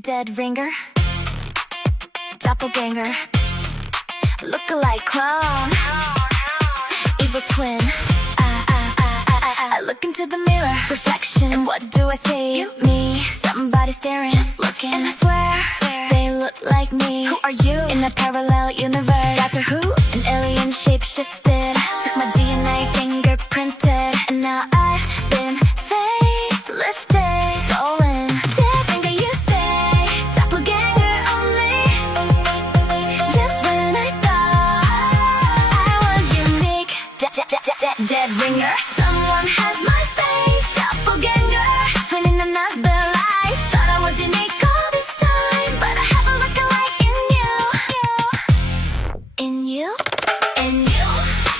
Dead ringer, doppelganger, look-alike clone, evil twin. I look into the mirror, reflection, and what do I see? You, me, somebody staring, just looking, and I swear they look like me. Who are you? In a parallel universe, that's her who? An alien shape-shifted, took my DNA, fingerprinted, and now I've been facelifted, stolen. Dead finger, you say, doppelganger only. Just when I thought I was unique, dead ringer. Someone has my face, doppelganger, twin in another life. Thought I was unique all this time, but I have a look-alike in you. In you? In you?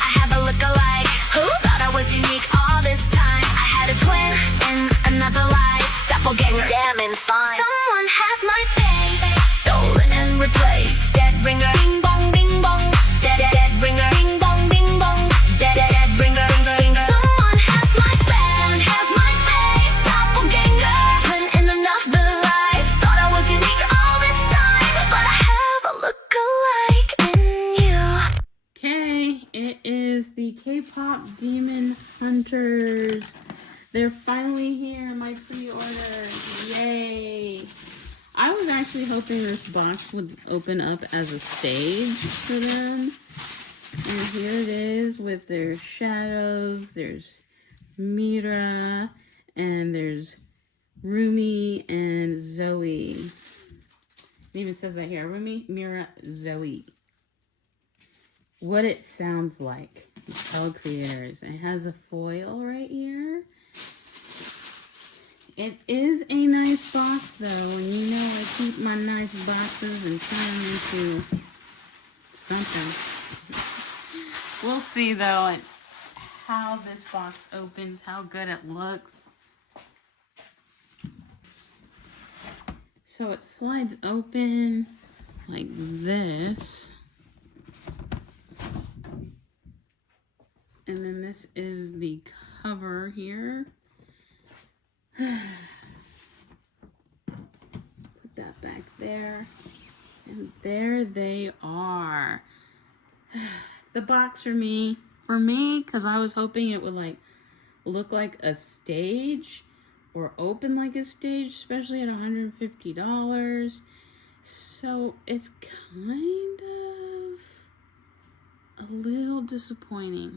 I have a look-alike. Who? Thought I was unique all this time. I had a twin in another life. Doppelganger, damn and fine. Someone has my face, stolen and replaced. Dead ringer, bing bong, bing bong. Dead ringer, bing bong, bing bong. Dead ringer, ringer. Someone has my face, doppelganger, twin in another life. Thought I was unique all this time, but I have a look-alike in you. Okay, it is the K-Pop Demon Hunters. They're finally here, my pre-order. Yay! I was actually hoping this box would open up as a stage for them. And here it is with their shadows. There's Mira, and there's Rumi and Zoey. It even says that here, Rumi, Mira, Zoey. What it sounds like. Tell creators. It has a foil right here. It is a nice box though, and you know I keep my nice boxes and turn them into something. We'll see though at how this box opens, how good it looks. So it slides open like this. And then this is the cover here. Put that back there. And there they are. The box for me, because I was hoping it would like look like a stage or open like a stage, especially at $150. So it's kind of a little disappointing.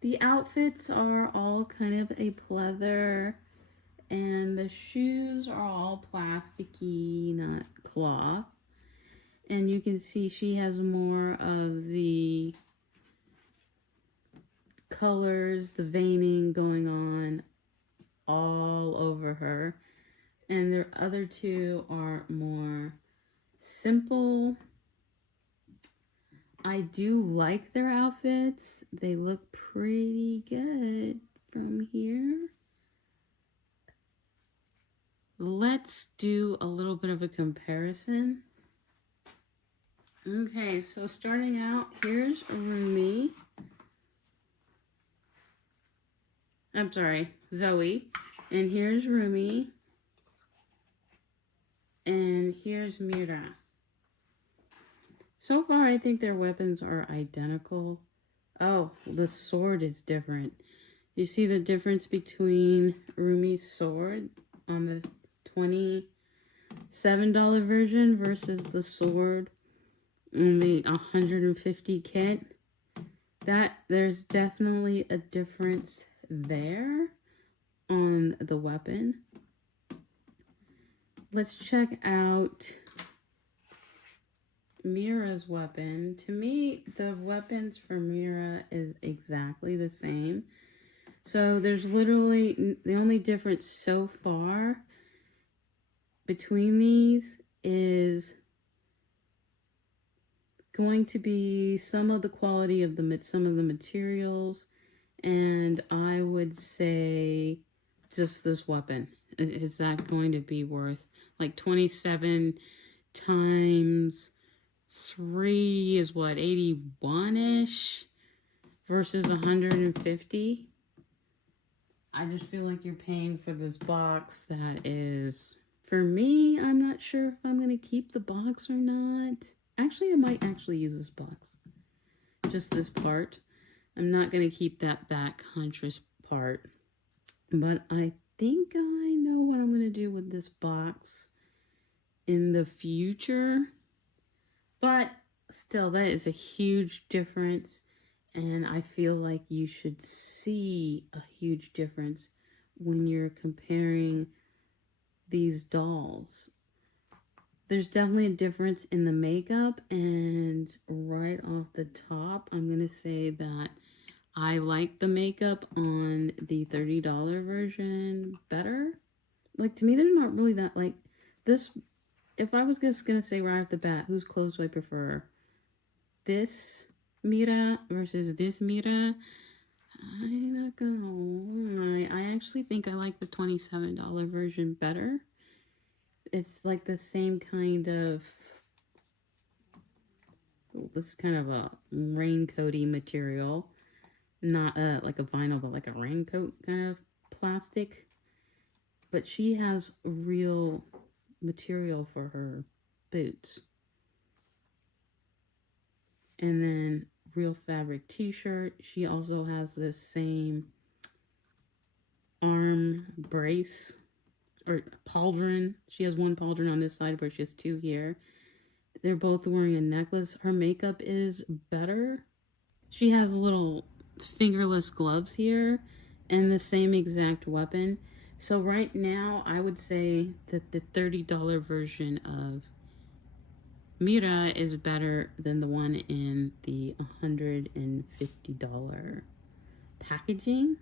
The outfits are all kind of a pleather, and the shoes are all plasticky, not cloth. And you can see she has more of the colors, the veining going on all over her. And their other two are more simple. I do like their outfits. They look pretty good from here. Let's do a little bit of a comparison. Okay, so starting out, here's Rumi. I'm sorry, Zoey. And here's Rumi. And here's Mira. So far, I think their weapons are identical. Oh, the sword is different. You see the difference between Rumi's sword on the $27 version versus the sword in the $150 kit? There's definitely a difference there on the weapon. Let's check out Mira's weapon. To me, the weapons for Mira is exactly the same. So there's literally the only difference so far between these is going to be some of the quality of some of the materials, and I would say just this weapon. Is that going to be worth like 27 times 3 is what, 81-ish versus 150? I just feel like you're paying for this box that is, for me, I'm not sure if I'm going to keep the box or not. Actually, I might actually use this box. Just this part. I'm not going to keep that back huntress part. But I think I know what I'm going to do with this box in the future. But still, that is a huge difference. And I feel like you should see a huge difference when you're comparing these dolls. There's definitely a difference in the makeup, and right off the top, I'm going to say that I like the makeup on the $30 version better. Like, to me, there's not really that, like, this, if I was just going to say right off the bat, whose clothes do I prefer? This Mira versus this Mira, I'm not gonna lie. I actually think I like the $27 version better. It's like the same kind of, this is kind of a raincoaty material. Not like a vinyl, but like a raincoat kind of plastic. But she has real material for her boots. And then real fabric t-shirt. She also has this same arm brace or pauldron. She has one pauldron on this side, but she has two here. They're both wearing a necklace. Her makeup is better. She has little fingerless gloves here and the same exact weapon. So right now, I would say that the $30 version of Mira is better than the one in the $150 packaging.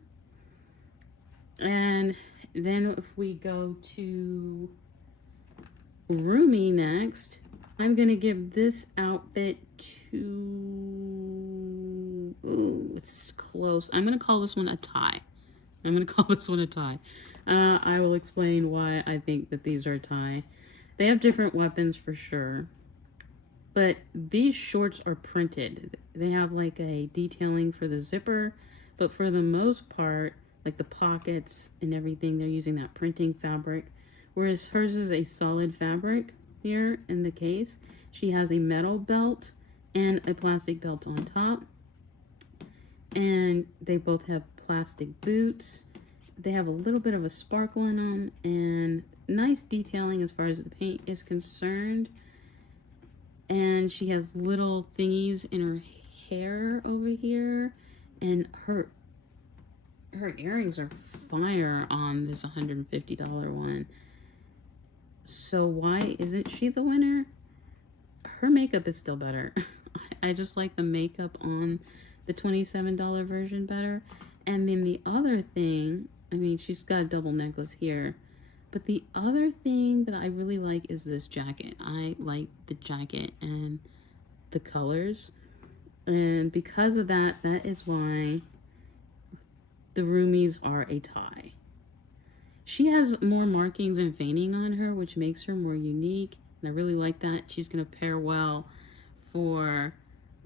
And then if we go to Rumi next, I'm going to give this outfit to... Ooh, it's close. I'm going to call this one a tie. I will explain why I think that these are a tie. They have different weapons for sure. But these shorts are printed. They have like a detailing for the zipper, but for the most part, like the pockets and everything, they're using that printing fabric. Whereas hers is a solid fabric here in the case. She has a metal belt and a plastic belt on top. And they both have plastic boots. They have a little bit of a sparkle in them and nice detailing as far as the paint is concerned. And she has little thingies in her hair over here. And her earrings are fire on this $150 one. So why isn't she the winner? Her makeup is still better. I just like the makeup on the $27 version better. And then the other thing, I mean, she's got a double necklace here. But the other thing that I really like is this jacket. I like the jacket and the colors. And because of that, that is why the Rumis are a tie. She has more markings and veining on her, which makes her more unique. And I really like that. She's going to pair well for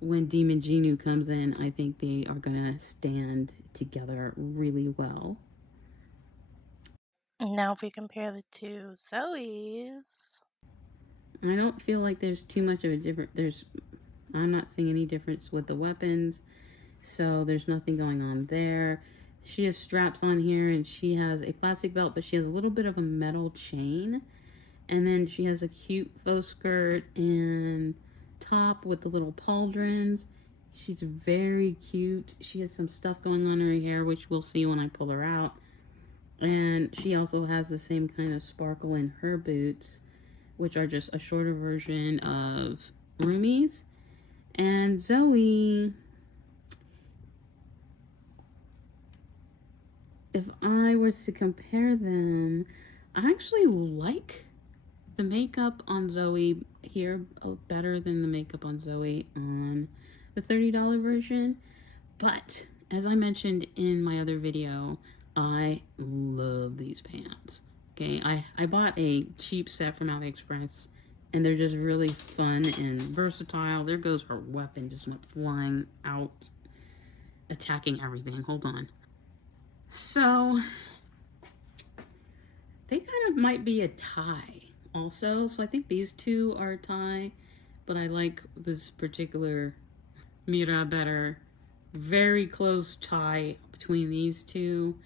when Demon Genu comes in. I think they are going to stand together really well. Now, if we compare the two Zoe's, I don't feel like there's too much of a difference. I'm not seeing any difference with the weapons, so there's nothing going on there. She has straps on here, and she has a plastic belt, but she has a little bit of a metal chain. And then she has a cute faux skirt and top with the little pauldrons. She's very cute. She has some stuff going on in her hair, which we'll see when I pull her out. And she also has the same kind of sparkle in her boots, which are just a shorter version of Rumi's. And Zoey, if I was to compare them, I actually like the makeup on Zoey here better than the makeup on Zoey on the $30 version. But as I mentioned in my other video, I love these pants. Okay, I bought a cheap set from AliExpress, and they're just really fun and versatile. There goes her weapon, just went flying out, attacking everything. Hold on. So they kind of might be a tie also. So I think these two are a tie, but I like this particular Mira better. Very close tie between these two,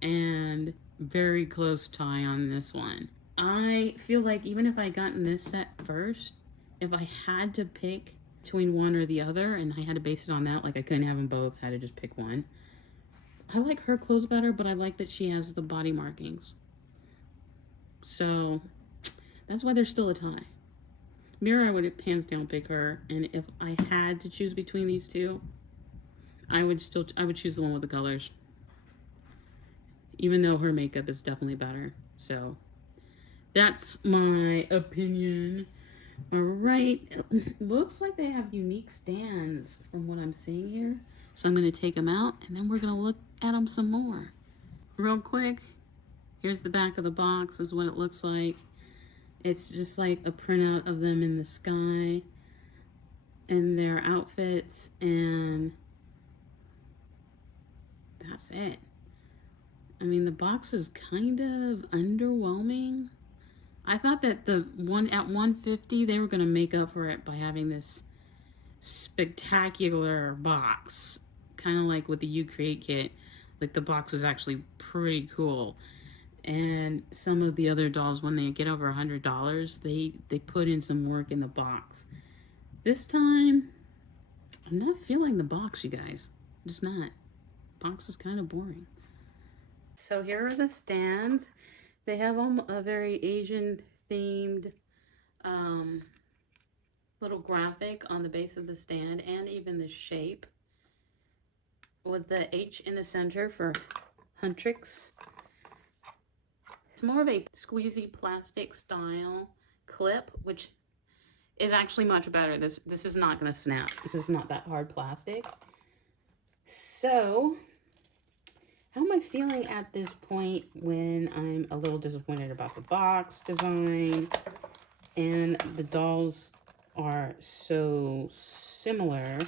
and very close tie on this one. I feel like even if I gotten this set first, if I had to pick between one or the other and I had to base it on that, like I couldn't have them both, I had to just pick one. I like her clothes better, but I like that she has the body markings. So that's why there's still a tie. Mira, I would hands down pick her, and if I had to choose between these two, I would choose the one with the colors. Even though her makeup is definitely better. So that's my opinion. All right. Looks like they have unique stands from what I'm seeing here. So I'm going to take them out and then we're going to look at them some more. Real quick, here's the back of the box is what it looks like. It's just like a printout of them in the sky and their outfits, and that's it. I mean, the box is kind of underwhelming. I thought that the one at 150 they were going to make up for it by having this spectacular box, kind of like with the You Create kit. Like the box is actually pretty cool. And some of the other dolls, when they get over $100, they put in some work in the box. This time, I'm not feeling the box, you guys. I'm just not. Box is kind of boring. So here are the stands. They have a very Asian themed little graphic on the base of the stand, and even the shape with the H in the center for Huntrix. It's more of a squeezy plastic style clip, which is actually much better. This is not going to snap because it's not that hard plastic. So how am I feeling at this point when I'm a little disappointed about the box design and the dolls are so similar?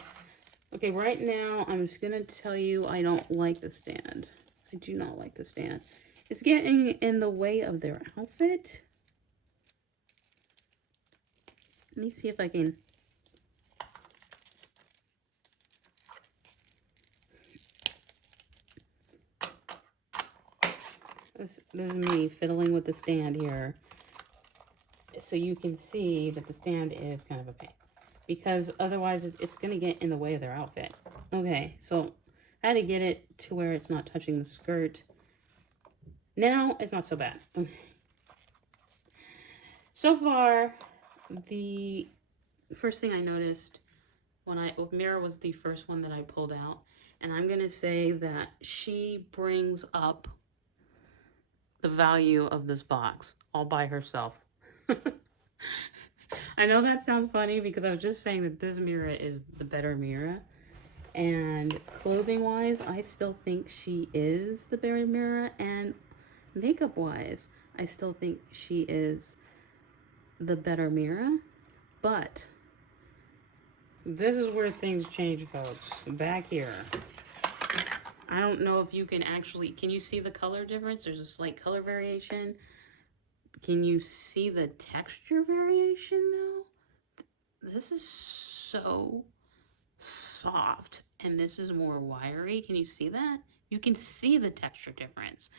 Okay, right now I'm just gonna tell you I don't like the stand. I do not like the stand. It's getting in the way of their outfit. Let me see if I can. This is me fiddling with the stand here. So you can see that the stand is kind of a pain. Because otherwise it's going to get in the way of their outfit. Okay, so I had to get it to where it's not touching the skirt. Now it's not so bad. So far, the first thing I noticed Mira was the first one that I pulled out. And I'm going to say that she brings up the value of this box all by herself. I know that sounds funny because I was just saying that this Mira is the better Mira. And clothing wise, I still think she is the better Mira. And makeup wise, I still think she is the better Mira. But this is where things change, folks. Back here. I don't know if you can you see the color difference? There's a slight color variation. Can you see the texture variation though? This is so soft and this is more wiry. Can you see that? You can see the texture difference.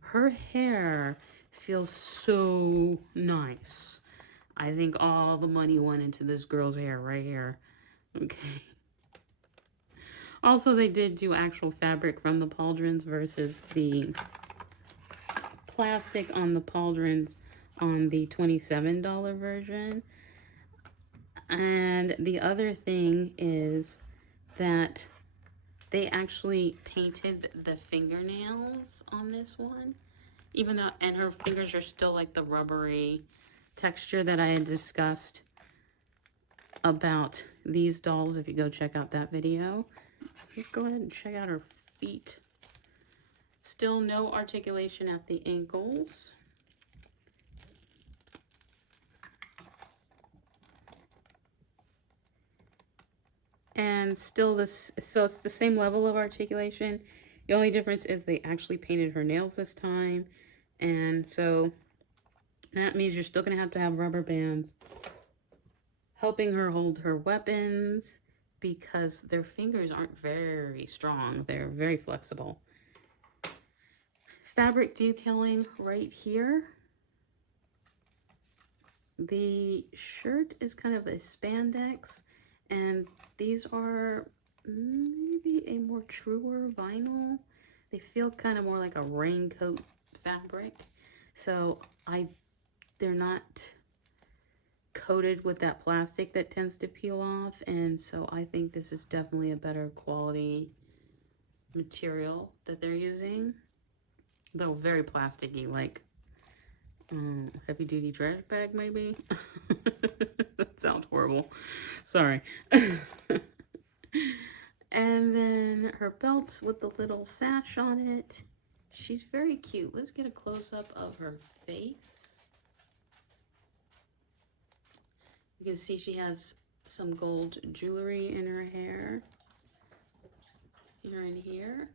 Her hair feels so nice. I think all the money went into this girl's hair right here. Okay. Also, they did do actual fabric from the pauldrons versus the plastic on the pauldrons on the $27 version. And the other thing is that they actually painted the fingernails on this one. Even though, and her fingers are still like the rubbery texture that I had discussed about these dolls. If you go check out that video, let's go ahead and check out her feet. Still no articulation at the ankles. And still this, so it's the same level of articulation The only difference is they actually painted her nails this time. And so that means you're still going to have rubber bands helping her hold her weapons because their fingers aren't very strong. They're very flexible. Fabric detailing right here. The shirt is kind of a spandex, and these are maybe a more truer vinyl. They feel kind of more like a raincoat fabric. So they're not coated with that plastic that tends to peel off, and so I think this is definitely a better quality material that they're using, though very plasticky, like heavy duty trash bag maybe. That sounds horrible, sorry. And then her belts with the little sash on it. She's very cute. Let's get a close-up of her face. You can see she has some gold jewelry in her hair. Here and here.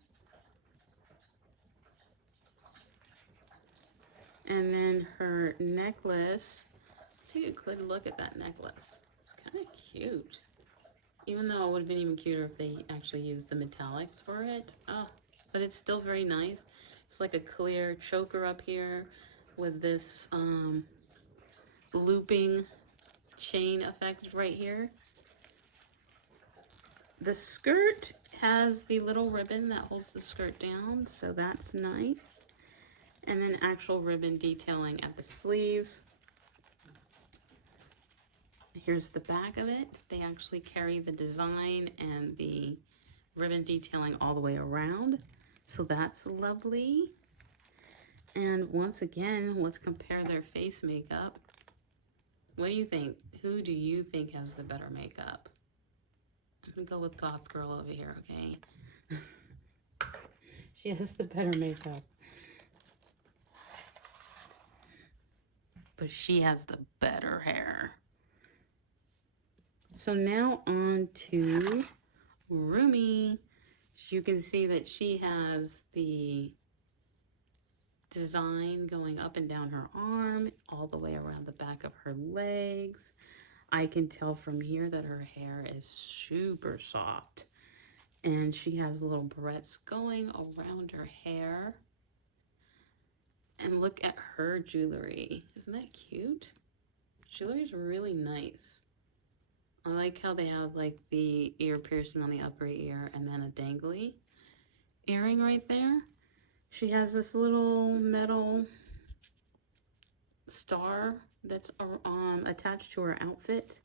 And then her necklace. Let's take a good look at that necklace. It's kind of cute. Even though it would have been even cuter if they actually used the metallics for it. Oh, but it's still very nice. It's like a clear choker up here with this looping chain effect right here. The skirt has the little ribbon that holds the skirt down, so that's nice. And then actual ribbon detailing at the sleeves. Here's the back of it. They actually carry the design and the ribbon detailing all the way around, so that's lovely. And once again, let's compare their face makeup. What do you think? Who do you think has the better makeup? I'm gonna go with Goth Girl over here, okay? She has the better makeup. But she has the better hair. So now on to Rumi. You can see that she has the design going up and down her arm, all the way around the back of her legs. I can tell from here that her hair is super soft. And she has little barrettes going around her hair. And look at her jewelry. Isn't that cute? Jewelry is really nice. I like how they have like the ear piercing on the upper ear and then a dangly earring right there. She has this little metal star that's attached to her outfit.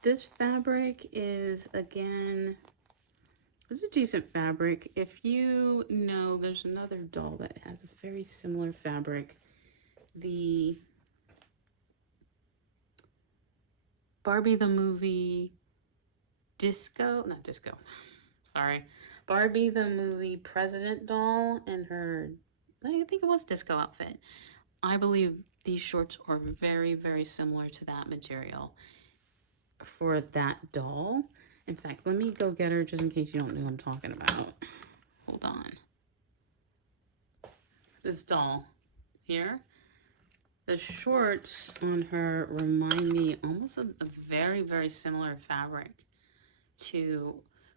This fabric is, again, it's a decent fabric. If you know, there's another doll that has a very similar fabric. The Barbie the movie Barbie the movie President doll and her, I think it was disco outfit. I believe these shorts are very, very similar to that material for that doll. In fact, let me go get her just in case you don't know what I'm talking about. Hold on. This doll here. The shorts on her remind me almost of a very, very similar fabric to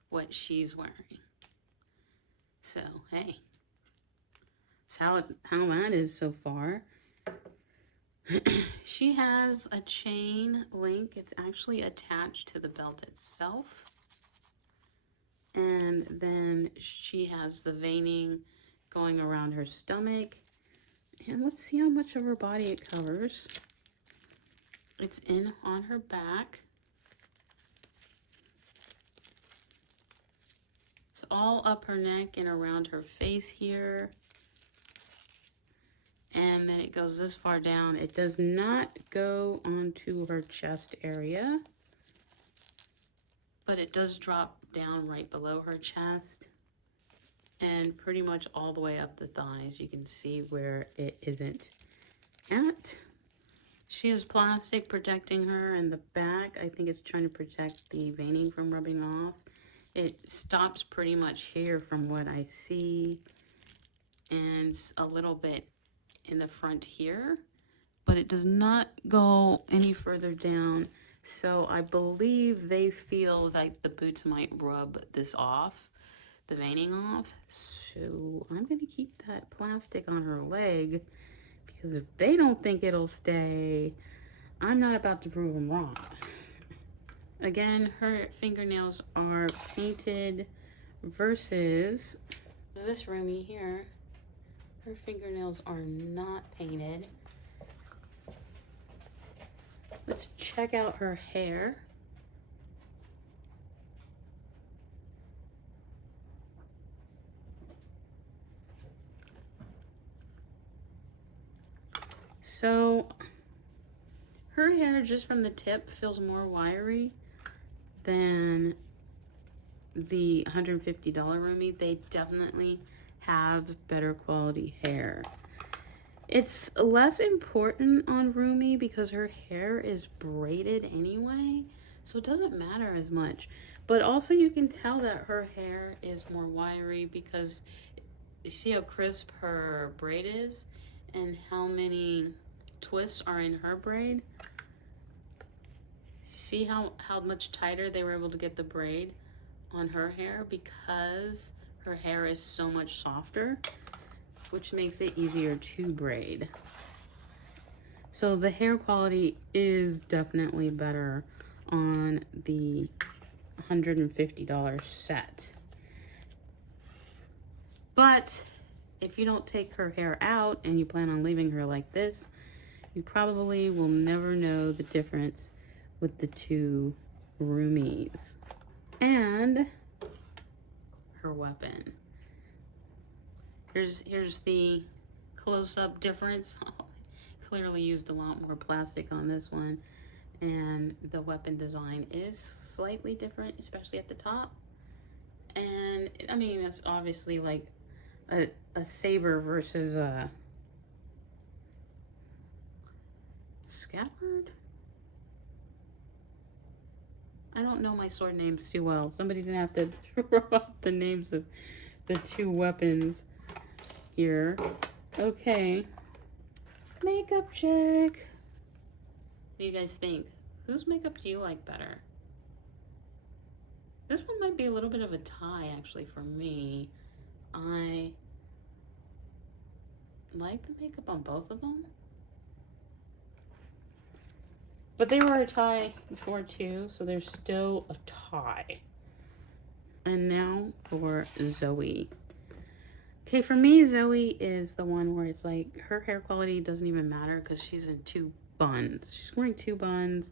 what she's wearing. So, hey, that's how that is so far. She has a chain link. It's actually attached to the belt itself. And then she has the veining going around her stomach. And let's see how much of her body it covers. It's in on her back. It's all up her neck and around her face here. And then it goes this far down. It does not go onto her chest area, but it does drop down right below her chest and pretty much all the way up the thighs. You can see where it isn't at. She has plastic protecting her in the back. I think it's trying to protect the veining from rubbing off. It stops pretty much here from what I see, and a little bit in the front here, but it does not go any further down. So I believe they feel like the boots might rub this off, the veining off. So I'm gonna keep that plastic on her leg, because if they don't think it'll stay, I'm not about to prove them wrong. Again, her fingernails are painted versus this Rumi here. Her fingernails are not painted. Let's check out her hair. So her hair just from the tip feels more wiry than the $150 Rumi. They definitely have better quality hair. It's less important on Rumi because her hair is braided anyway, so it doesn't matter as much. But also you can tell that her hair is more wiry because you see how crisp her braid is and how many twists are in her braid. See how much tighter they were able to get the braid on her hair because her hair is so much softer, which makes it easier to braid. So the hair quality is definitely better on the $150 set. But if you don't take her hair out and you plan on leaving her like this, you probably will never know the difference with the two Rumis. And her weapon. Here's the close-up difference. Clearly used a lot more plastic on this one, and the weapon design is slightly different, especially at the top. And I mean, it's obviously like a saber versus a scabbard. I don't know my sword names too well. Somebody's gonna have to throw out the names of the two weapons here. Okay. Makeup check. What do you guys think? Whose makeup do you like better? This one might be a little bit of a tie actually for me. I like the makeup on both of them. But they were a tie before too, so there's still a tie. And now for Zoey. Okay, for me, Zoey is the one where it's like her hair quality doesn't even matter because she's in two buns. She's wearing two buns.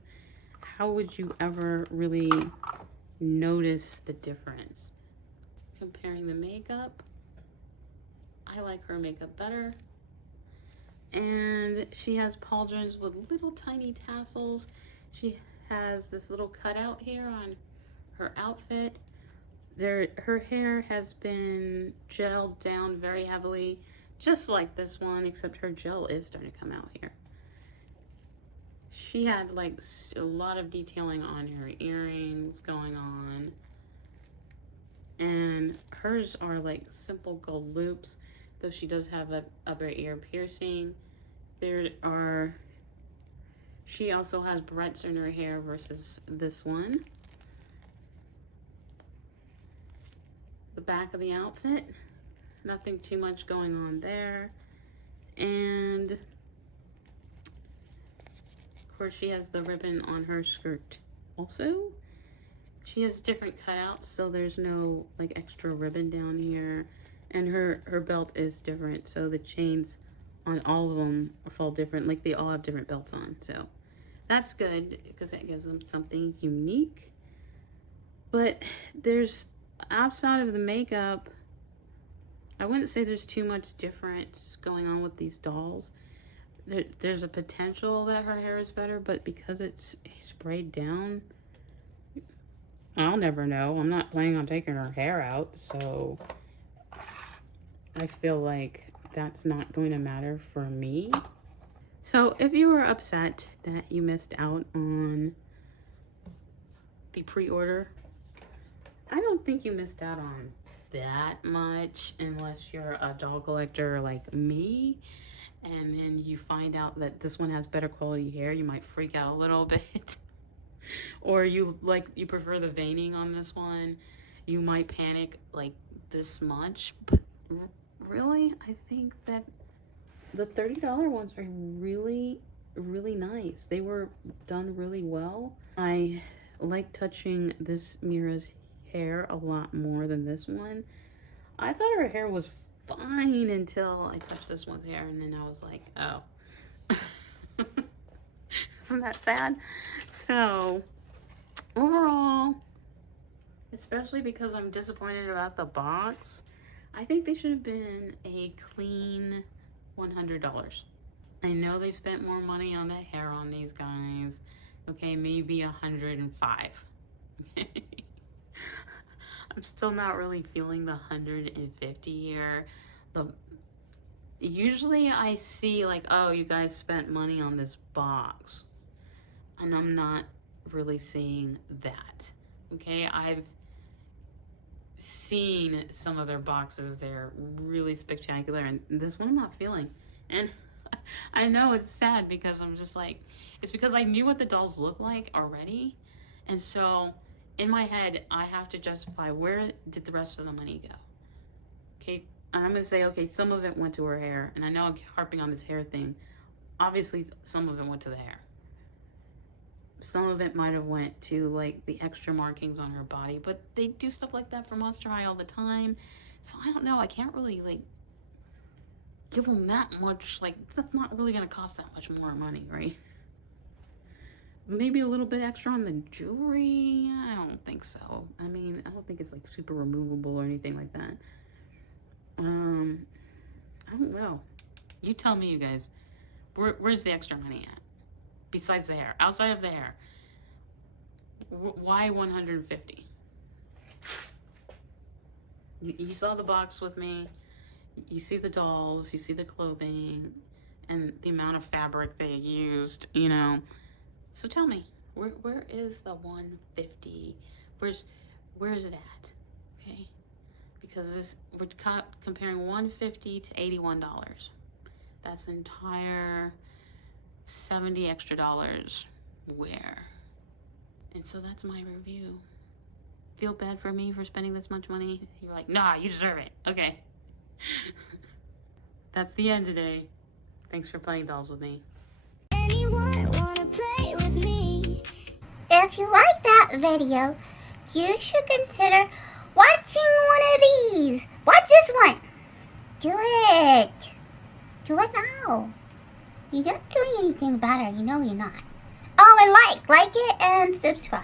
How would you ever really notice the difference? Comparing the makeup, I like her makeup better. And she has pauldrons with little tiny tassels. She has this little cutout here on her outfit. Her hair has been gelled down very heavily, just like this one, except her gel is starting to come out here. She had like a lot of detailing on her earrings going on. And hers are like simple gold loops, though she does have a upper ear piercing. She also has barrettes in her hair versus this one. The back of the outfit, nothing too much going on there. And of course she has the ribbon on her skirt also. She has different cutouts, so there's no like extra ribbon down here. And her belt is different, so the chains on all of them fall different, like they all have different belts on. So that's good because it gives them something unique. But there's, outside of the makeup, I wouldn't say there's too much difference going on with these dolls. There's a potential that her hair is better, but because it's sprayed down, I'll never know. I'm not planning on taking her hair out, so I feel like that's not going to matter for me. So if you were upset that you missed out on the pre-order I don't think you missed out on that much unless you're a doll collector like me. And then you find out that this one has better quality hair, you might freak out a little bit. Or you prefer the veining on this one, you might panic like this much. But really, I think that the $30 ones are really, really nice. They were done really well. I like touching this Mira's hair a lot more than this one. I thought her hair was fine until I touched this one's hair, and then I was like, oh. Isn't that sad? So, overall, especially because I'm disappointed about the box, I think they should have been a clean $100. I know they spent more money on the hair on these guys. Okay, maybe 105. I'm still not really feeling the 150 here. Usually I see like, oh, you guys spent money on this box. And I'm not really seeing that. Okay, I've seen some of their boxes. They're really spectacular. And this one I'm not feeling. And I know it's sad because I'm just like, it's because I knew what the dolls look like already. And so in my head, I have to justify, where did the rest of the money go? Okay, I'm going to say, okay, some of it went to her hair. And I know I'm harping on this hair thing. Obviously, some of it went to the hair. Some of it might have went to, like, the extra markings on her body. But they do stuff like that for Monster High all the time. So I don't know. I can't really, like, give them that much. Like, that's not really going to cost that much more money, right? Maybe a little bit extra on the jewelry. I don't think so. I mean, I don't think it's like super removable or anything like that. I don't know. You tell me, you guys. Where's the extra money at? Besides the hair, outside of the hair. Why 150? You saw the box with me. You see the dolls. You see the clothing, and the amount of fabric they used. You know. So tell me, where is the 150? Where is it at? Okay, because we're comparing 150 to $81. That's an entire $70 extra. Where? And so that's my review. Feel bad for me for spending this much money? You're like, nah, you deserve it. Okay. That's the end today. Thanks for playing dolls with me. Anyone wanna play with me? If you like that video, you should consider watching one of these. Watch this one. Do it. Do it now. You're not doing anything about it. You know you're not. Oh, and like it and subscribe.